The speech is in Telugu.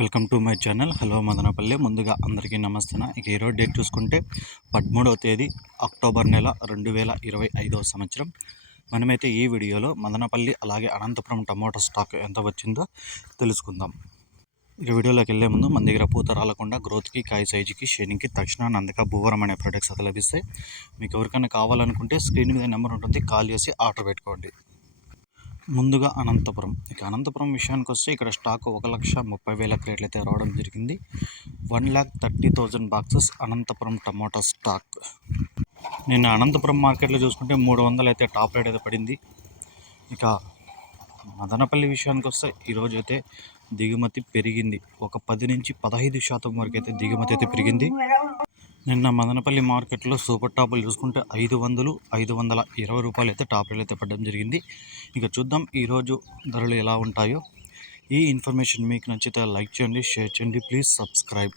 Welcome to my channel. Hello Madanapalli. ముందుగా అందరికీ నమస్తే ఇక ఈరోజు డేట్ చూసుకుంటే పదమూడవ తేదీ అక్టోబర్ నెల రెండు వేల ఇరవై ఐదవ సంవత్సరం. మనమైతే ఈ వీడియోలో మదనపల్లి అలాగే అనంతపురం టమోటా స్టాక్ ఎంత వచ్చిందో తెలుసుకుందాం. ఇక వీడియోలోకి వెళ్ళే ముందు మన దగ్గర పూత రాలకుండా గ్రోత్కి కాయ సైజుకి షేనింగ్కి తక్షణ నందక భూవరం అనే ప్రొడక్ట్స్ అది లభిస్తాయి మీకు ఎవరికైనా కావాలనుకుంటే స్క్రీన్ మీద నెంబర్ ఉంటుంది. కాల్ చేసి ఆర్డర్ పెట్టుకోండి. ముందుగా అనంతపురం. ఇక అనంతపురం విషయానికి వస్తే ఇక్కడ స్టాక్ ఒక లక్ష ముప్పై వేల క్రేట్లు అయితే రావడం జరిగింది. One lakh thirty thousand boxes Anantapur tomato stock. నిన్న అనంతపురం మార్కెట్లో చూసుకుంటే మూడు వందలు అయితే టాప్ రేట్ అయితే పడింది. ఇక మదనపల్లి విషయానికి వస్తే ఈరోజు అయితే దిగుమతి పెరిగింది. ఒక పది నుంచి పదహైదు శాతం వరకు అయితే దిగుమతి అయితే పెరిగింది. నిన్న మదనపల్లి మార్కెట్లో సూపర్ టాపులు చూసుకుంటే ఐదు వందలు ఐదు వందల ఇరవై రూపాయలు అయితే టాపులు అయితే పడడం జరిగింది. ఇక చూద్దాం ఈరోజు ధరలు ఎలా ఉంటాయో. ఈ ఇన్ఫర్మేషన్ మీకు నచ్చితే లైక్ చేయండి షేర్ చేయండి ప్లీజ్ సబ్స్క్రైబ్.